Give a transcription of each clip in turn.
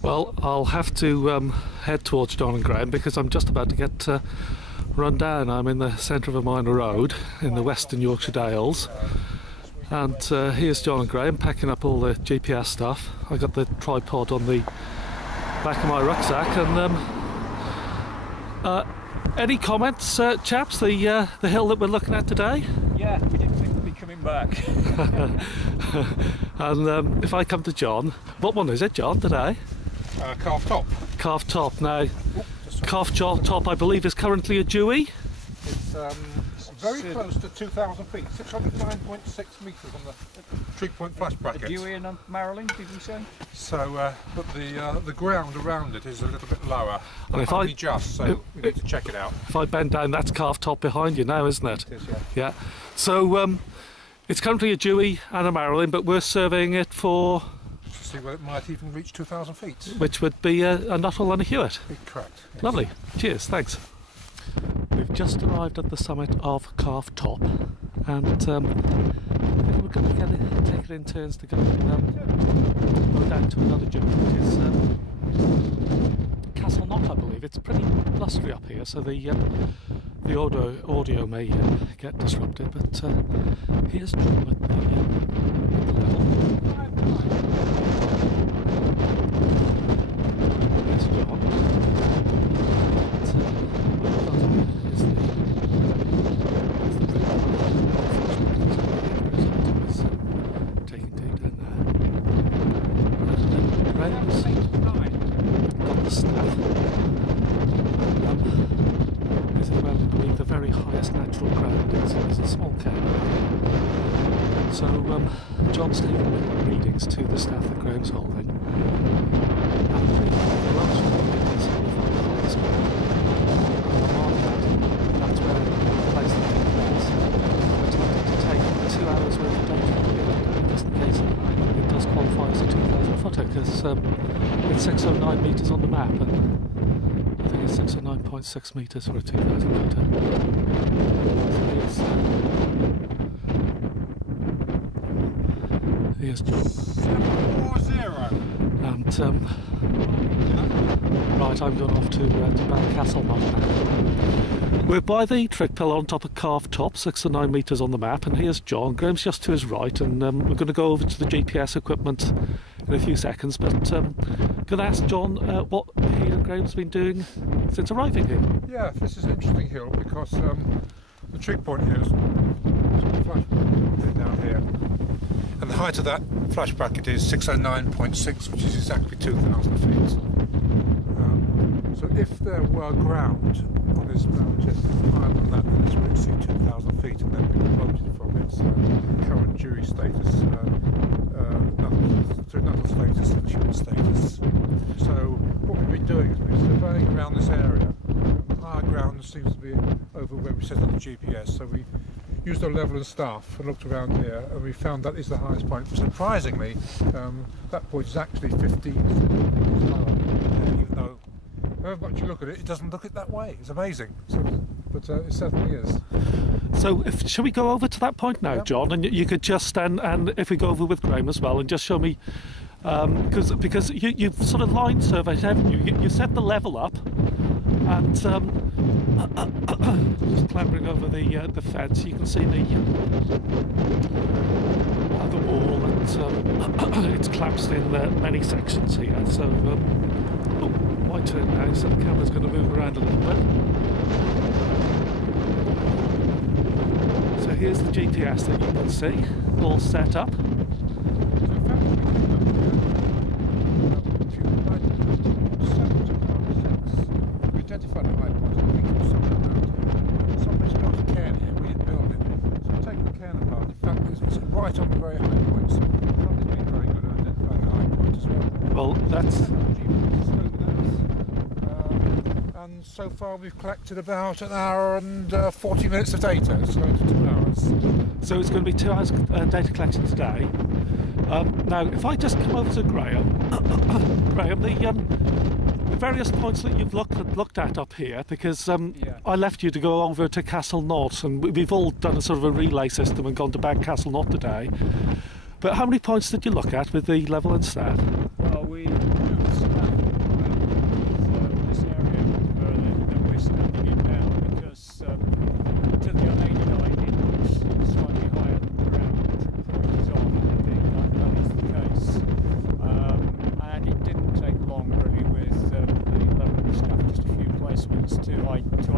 Well, I'll have to head towards John and Graham because I'm just about to get run down. I'm in the centre of a minor road in the western Yorkshire Dales, and here's John and Graham packing up all the GPS stuff. I got the tripod on the back of my rucksack, and any comments, chaps? The hill that we're looking at today? Yeah, we didn't think we'd be coming back. And if I come to John, what one is it, John, today? Calf Top. Calf Top. Now, Calf Top, I believe, is currently a Dewey. It's very close to 2,000 feet, 609.6 metres on the 3-point flash bracket. A Dewey and Marilyn, did we say? So, but the ground around it is a little bit lower. And if only just, so we need to check it out. If I bend down, that's Calf Top behind you now, isn't it? It is, yeah. Yeah. So, it's currently a Dewey and a Marilyn, but we're surveying it for... To see whether it might even reach 2,000 feet. Which would be a Nuttall and a Heweitt. Correct. Yes. Lovely. Cheers, thanks. We've just arrived at the summit of Calf Top, and I think we're going to take it in turns to go down to another Dewey, which is Castle Knott, I believe. It's pretty blustery up here, so the audio may get disrupted, but here's John at the level. Here's John. Taking data now. Graham's got the staff. This is where we believe the very highest natural ground is. It's a small cave. So John's taking readings to the staff that Graham's holding. And the last readings are the highest ground. That's where the place that it is. We're tempted to take 2 hours worth of data here, just in case it does qualify as a 2,000 footer, because it's 609 metres on the map, and I think it's 609.6 metres for a 2,000 footer. So here's John. 740. And right, I'm going off to Castle Knott now. We're by the trick pillar on top of Calf Top, 6 or 9 metres on the map, and here's John. Graham's just to his right, and we're going to go over to the GPS equipment in a few seconds, but I'm going to ask John what he and Graham's been doing since arriving here. Yeah, this is an interesting hill because the trig point here is a flash bracket down here, and the height of that flash bracket is 609.6, which is exactly 2,000 feet. So if there were ground on this mountain higher than that, then this would exceed 2,000 feet and then be promoted from its current Dewey status to Nuttall status and Heweitt status. So what we've been doing is we've been surveying around this area. Higher ground seems to be over where we set up the GPS, so we used our level and staff and looked around here, and we found that is the highest point. Surprisingly, that point is actually 15 lower, even though however much you look at it, it doesn't look it that way. It's amazing. So, but it certainly is. So shall we go over to that point now, John? And you could just and if we go over with Graham as well, and just show me, because you've sort of line surveyed, haven't you? You set the level up, and just clambering over the fence, you can see the wall, and it's collapsed in many sections here. So. My turn now, so the camera's going to move around a little bit. So here's the GPS that you can see, all set up. We identified a high point, I think it was somewhere around here. Somebody's built a cairn here, we didn't build it. So we've taken the cairn apart. In fact, it's right on the very high point, so somebody's been very good at identifying the high point as well. Well, that's... And so far we've collected about an hour and 40 minutes of data. It's going to 2 hours. So it's going to be 2 hours data collection today. Now, if I just come over to Graham, Graham, the various points that you've looked at up here, because I left you to go over to Castle Knott, and we've all done a sort of a relay system and gone to back Castle Knott today. But how many points did you look at with the level and staff? Well, we used staff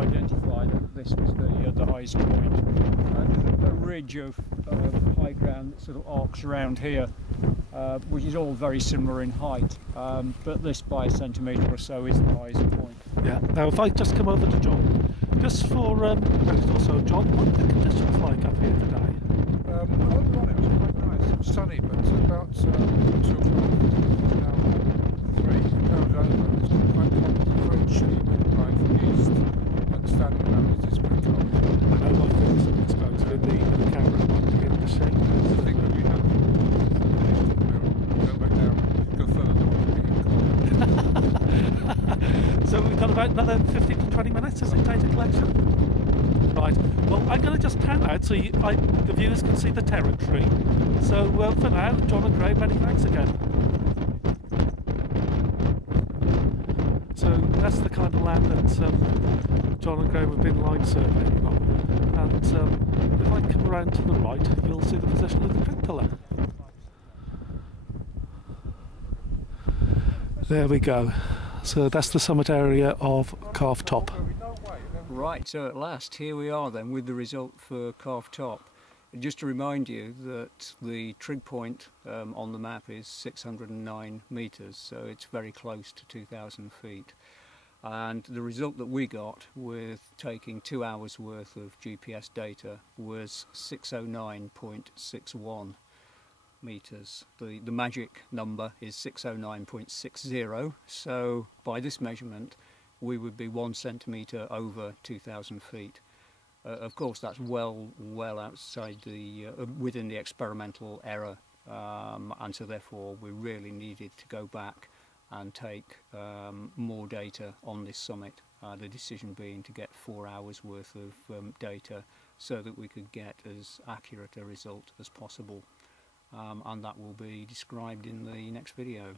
identify that this was the highest point. There's a ridge of high ground that sort of arcs around here, which is all very similar in height, but this by a centimetre or so is the highest point. Yeah, now if I just come over to John, just for also John, what are the conditions like up here today? Early on it was quite nice. It was sunny, but about 2 o'clock, now 3, clouds over. It's quite cold. It's a very chilly wind blowing from the east, and standing around it is pretty cold. I know my things are exposed with the camera might be in the shape. I think we'll be happy. We'll go back down, go further north, and be cold. So we've got about another 15 to 20 minutes, is it, data collection? Right, well I'm going to just pan out so the viewers can see the territory. So for now, John and Graham, many thanks again. So that's the kind of land that John and Graham have been line surveying on. And if I come around to the right, you'll see the position of the trig pillar. There we go. So that's the summit area of Calf Top. Right, so at last here we are then with the result for Calf Top. Just to remind you that the trig point on the map is 609 metres, so it's very close to 2,000 feet. And the result that we got with taking 2 hours worth of GPS data was 609.61 metres. The magic number is 609.60, so by this measurement we would be 1 centimetre over 2,000 feet. Of course that's well outside the within the experimental error, and so therefore we really needed to go back and take more data on this summit, the decision being to get 4 hours worth of data so that we could get as accurate a result as possible, and that will be described in the next video.